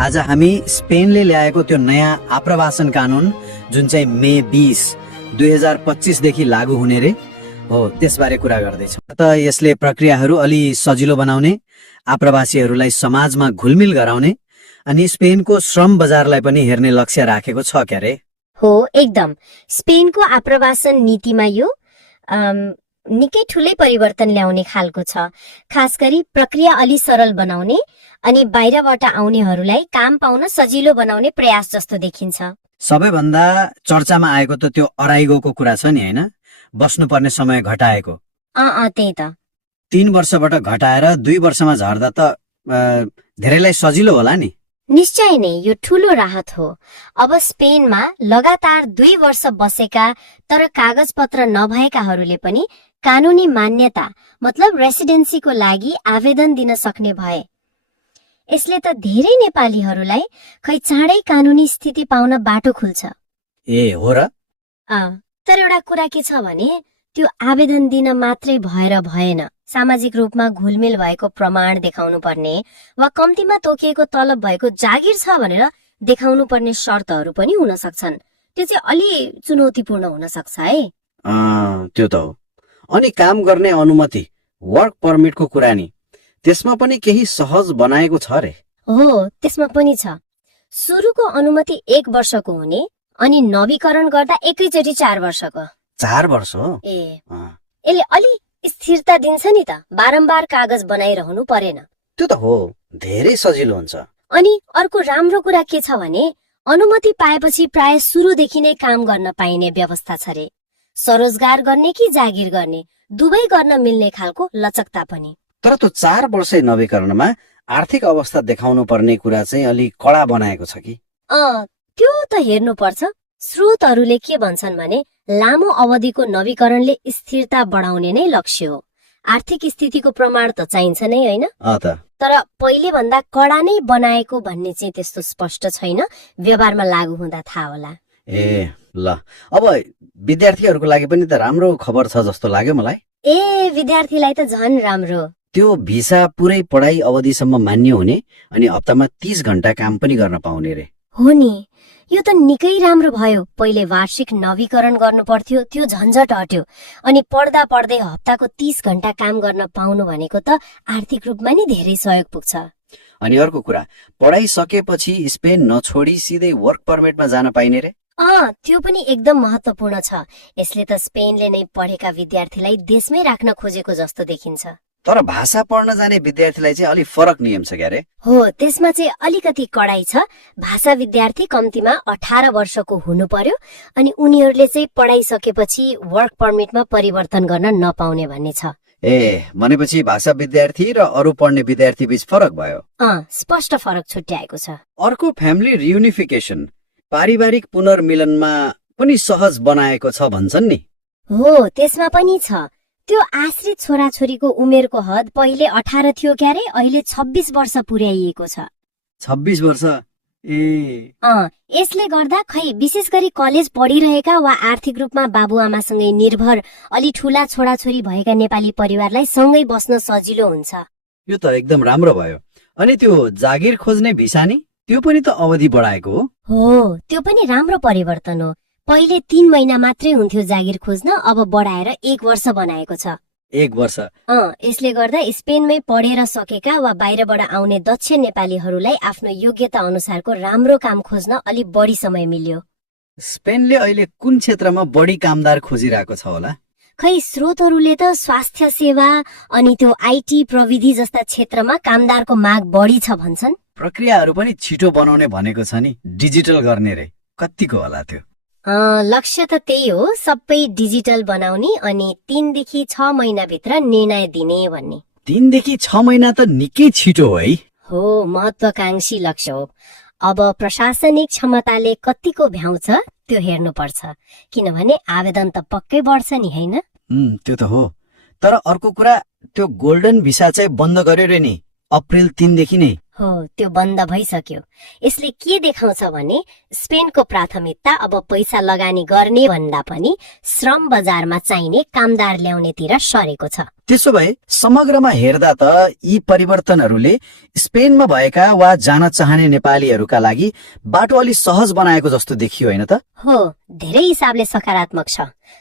आज हामी स्पेनले ल्याएको त्यो नयाँ आप्रवासन कानुन जुन चाहिँ मे 20, 2025 देखि लागू हुने रे हो त्यसबारे कुरा गर्दैछौँ। त यसले प्रक्रियाहरू अलि सजिलो बनाउने, आप्रवासीहरूलाई समाजमा घुलमिल गराउने अनि स्पेनको श्रम बजारलाई पनि हेर्ने लक्ष्य राखेको छ क्यारे। हो एकदम। स्पेनको आप्रवासन नीतिमा यो निकै ठुलै परिवर्तन ल्याउने खालको छ। खास गरी प्रक्रिया अलि सरल बनाउने अनि बाहिरबाट आउनेहरूलाई काम पाउन सजिलो बनाउने प्रयास जस्तो देखिन्छ। सबैभन्दा चर्चामा आएको त त्यो अराइगोको कुरा छ नि, होइन? बस्नुपर्ने समय घटाएको। त्यही त। 3 वर्षबाट घटाएर 2 वर्षमा झर्दा त धेरैलाई सजिलो होला नि। निश्चय नै यो ठूलो राहत हो। अब स्पेनमा लगातार 2 वर्ष बसेका तर कागज पत्र नभएकाहरूले पनि कानूनी मान्यता मतलब रेसिडेन्सीको लागि आवेदन दिन सक्ने भए। यसले त धेरै नेपालीहरूलाई खै चाँडै कानूनी स्थिति पाउन बाटो खुल्छ। ए हो र? तर एउटा कुरा के छ भने त्यो आवेदन दिन मात्रै भएर भएन। सामाजिक रूपमा घुलमिल भएको प्रमाण देखाउनु पर्ने वा कम्तीमा तोकिएको तलब भएको जागिर छ भनेर देखाउनु पर्ने शर्तहरू पनि हुन सक्छन्। त्यो चाहिँ अलि चुनौतीपूर्ण हुन सक्छ है। त्यो त हो। अनि काम गर्ने अनुमति, वर्क पर्मिटको कुरा नि, त्यसमा पनि केही सहज बनाएको छ रे? हो, त्यसमा पनि छ। सुरुको अनुमति 1 वर्षको हुने अनि नवीकरण गर्दा एकैचोटि 4 वर्षको। 4 वर्ष हो? यसले अलि स्थिरता दिन्छ नि त। बारम्बार कागज बनाइरहनु परेन। त्यो त हो, धेरै सजिलो हुन्छ। अनि अर्को राम्रो कुरा के छ भने अनुमति पाएपछि प्राय सुरुदेखि नै काम गर्न पाइने व्यवस्था छ रे। स्वरोजगार गर्ने कि जागिर गर्ने दुवै गर्न मिल्ने खालको लचकता पनि। तर त्यो 4 वर्ष नवीकरणमा आर्थिक अवस्था देखाउनु पर्ने कुरा चाहिँ अलि कडा बनाएको छ कि? त्यो त हेर्नु पर्छ। स्रोतहरूले के भन्छन् भने लामो अवधिको नवीकरणले स्थिरता बढाउने नै लक्ष्य हो। आर्थिक स्थितिको प्रमाण त चाहिन्छ नै, होइन? तर पहिले भन्दा कडा नै बनाएको भन्ने चाहिँ त्यस्तो स्पष्ट छैन। व्यवहारमा लागू हुँदा थाहा होला। ए ल, अब विद्यार्थीहरूको लागि पनि त राम्रो खबर छ जस्तो लाग्यो मलाई। विद्यार्थीलाई त झन् राम्रो। त्यो भिसा पुरै पढाइ अवधिसम्म मान्य हुने अनि हप्तामा 30 घण्टा काम पनि गर्न पाउने रे। हो नि, यो त निकै राम्रो भयो। पहिले वार्षिक नवीकरण गर्नु पर्थ्यो, त्यो झन्झट हट्यो। अनि पढ्दा पढ्दै हप्ताको 30 घण्टा काम गर्न पाउनु भनेको त आर्थिक रूपमा नि धेरै सहयोग पुग्छ। अनि अर्को कुरा, पढाइ सकेपछि स्पेन नछोडी सिधै वर्क पर्मिटमा जान पाइने रे? त्यो पनि एकदम महत्त्वपूर्ण छ। यसले त स्पेनले नै पढेका विद्यार्थीलाई देशमै राख्न खोजेको जस्तो देखिन्छ। तर भाषा पढ्न जाने विद्यार्थीलाई चाहिँ अलि फरक नियम छ क्यारे? हो, त्यसमा चाहिँ अलिकति कडाई छ। भाषा विद्यार्थी कम्तीमा 18 वर्षको हुनु पर्यो अनि उनीहरूले चाहिँ पढाइ सकेपछि वर्क पर्मिटमा परिवर्तन गर्न नपाउने भन्ने छ। भनेपछि भाषा विद्यार्थी र अरू पढ्ने विद्यार्थी बीच फरक भयो? स्पष्ट फरक छुट्याएको छ। अर्को फ्यामिली रियुनिफिकेसन, पारिवारिक पुनर्मिलनमा पनि सहज बनाएको छ भन्छन् नि? हो, त्यसमा पनि छ। त्यो आश्रित छोराछोरीको उमेरको हद पहिले 18 थियो क्यारे, अहिले 26 वर्ष पुर्याइएको छ। 26 वर्ष? यसले गर्दा खै विशेष गरी कलेज पढिरहेका वा आर्थिक रूपमा बाबुआमासँगै निर्भर अलि ठूला छोराछोरी भएका नेपाली परिवारलाई सँगै बस्न सजिलो हुन्छ। यो त एकदम राम्रो भयो। अनि त्यो जागिर खोज्ने भिसा नि, त्यो पनि त अवधि बढाएको हो? हो, त्यो पनि राम्रो परिवर्तन हो। पहिले 3 महिना मात्रै हुन्थ्यो जागिर खोज्न, अब बढाएर 1 वर्ष बनाएको छ। 1 वर्ष? यसले गर्दा स्पेनमै पढेर सकेका वा बाहिरबाट आउने दक्ष नेपालीहरूलाई आफ्नो योग्यता अनुसारको राम्रो काम खोज्न अलि बढी समय मिल्यो। स्पेनले अहिले कुन क्षेत्रमा बढी कामदार खोजिरहेको छ होला? खै स्रोतहरूले त स्वास्थ्य सेवा अनि त्यो आइटी प्रविधि जस्ता क्षेत्रमा कामदारको माग बढी छ भन्छन्। प्रक्रियाहरू पनि छिटो बनाउने भनेको छ नि, डिजिटल गर्ने रे। कतिको होला त्यो? लक्ष्य त त्यही हो, सबै डिजिटल बनाउने अनि 3 देखि 6 महिनाभित्र निर्णय दिने भन्ने। 3 देखि 6 महिना त निकै छिटो हो है? हो, महत्वाकांक्षी लक्ष्य हो। अब प्रशासनिक क्षमताले कतिको भ्याउँछ त्यो हेर्नुपर्छ, किनभने आवेदन त पक्कै बढ्छ नि, होइन? त्यो त हो। तर अर्को कुरा, त्यो गोल्डन भिसा चाहिँ बन्द गर्यो रे नि, अप्रिल 3 देखि नै। हो त्यो बन्द भइसक्यो। यसले के देखाउँछ भने स्पेनको प्राथमिकता अब पैसा लगानी गर्ने भन्दा पनि श्रम बजारमा चाहिने कामदार ल्याउनेतिर सरेको छ। त्यसो भए समग्रमा हेर्दा त यी परिवर्तनहरूले स्पेनमा भएका वा जान चाहने नेपालीहरूका लागि बाटो अलि सहज बनाएको जस्तो देखियो होइन त? हो, धेरै हिसाबले सकारात्मक छ।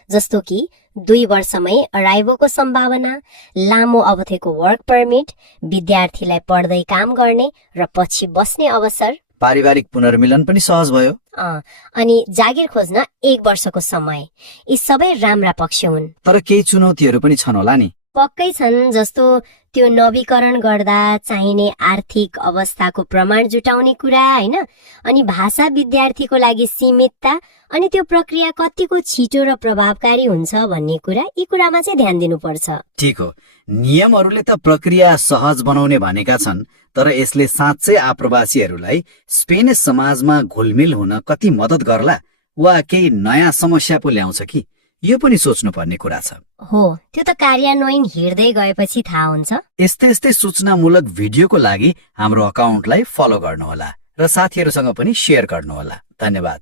जस्तो कि 2 वर्षमै अराइभोको सम्भावना, लामो अवधिको वर्क परमिट, विद्यार्थीलाई पढ्दै काम गर्ने र पछि बस्ने अवसर, पारिवारिक पुनर्मिलन पनि सहज भयो। अनि जागिर खोज्न 1 वर्षको समय, यी सबै राम्रा पक्ष हुन्। तर केही चुनौतीहरू पनि छन् होला नि? पक्कै छन्। जस्तो त्यो नवीकरण गर्दा चाहिने आर्थिक अवस्थाको प्रमाण जुटाउने कुरा होइन, अनि भाषा विद्यार्थीको लागि सीमितता, अनि त्यो प्रक्रिया कतिको छिटो र प्रभावकारी हुन्छ भन्ने कुरा, यी कुरामा चाहिँ ध्यान दिनुपर्छ। ठिक हो, नियमहरूले त प्रक्रिया सहज बनाउने भनेका छन्, तर यसले साँच्चै आप्रवासीहरूलाई स्पेनिस समाजमा घुलमिल हुन कति मद्दत गर्ला वा केही नयाँ समस्या पो ल्याउँछ कि, यो पनि सोच्नुपर्ने कुरा छ। हो, त्यो त कार्यान्वयन हिँड्दै गएपछि थाहा हुन्छ। यस्तै सूचनामूलक भिडियोको लागि हाम्रो अकाउन्टलाई फलो गर्नुहोला र साथीहरूसँग पनि सेयर गर्नुहोला। धन्यवाद।